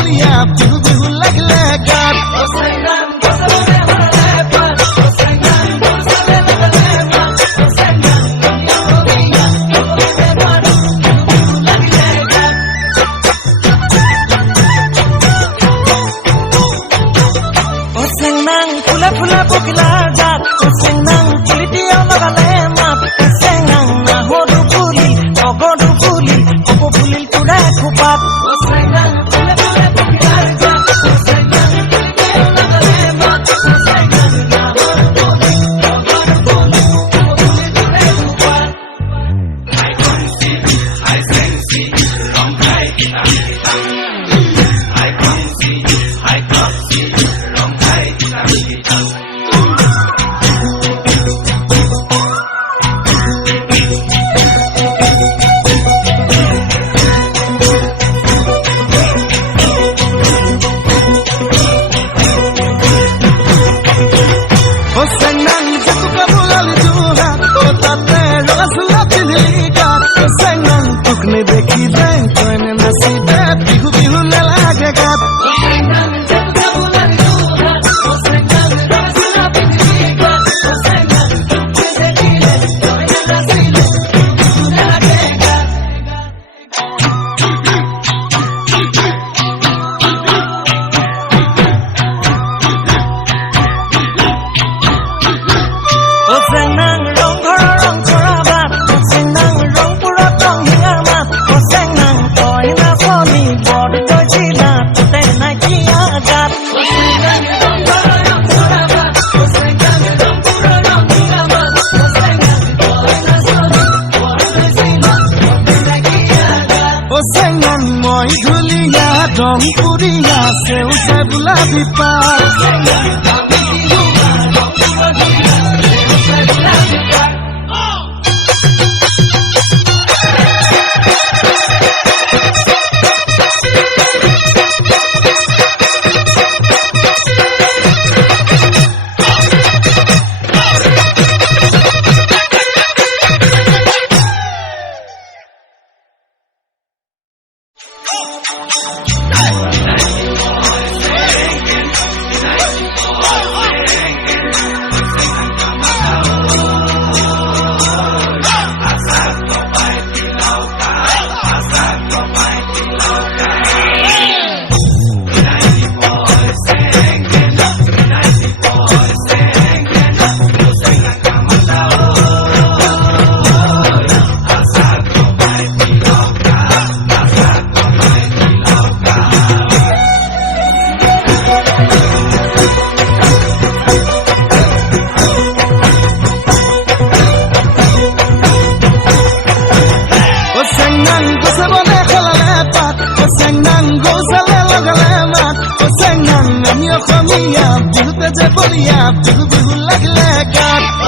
বলিয়া বিহু বিহু লাগিলে গাত ফুলে ফুলে পকিলা জাত সেংনাং চিলিটিয়া লাগালে মাত সেংনাং না হরু ফুলি অগরু ফুলি অপ ফুলিল কুড়া খুপাত সেংনাং ফুলে ফুলে পকিলা জাত সেংনাং চিলিটিয়া লাগালে মাত সেংনাং না হরু ফুলি অগরু ফুলি অপ ফুলিল কুড়া খুপাত I can't see I can see long I can't see I can't see long देखी जाए तो नसीबे बिहू बिहू लागे गात Sengan moi dhuliya dong puriya seu sabula bipa Bihu bihu lagle gat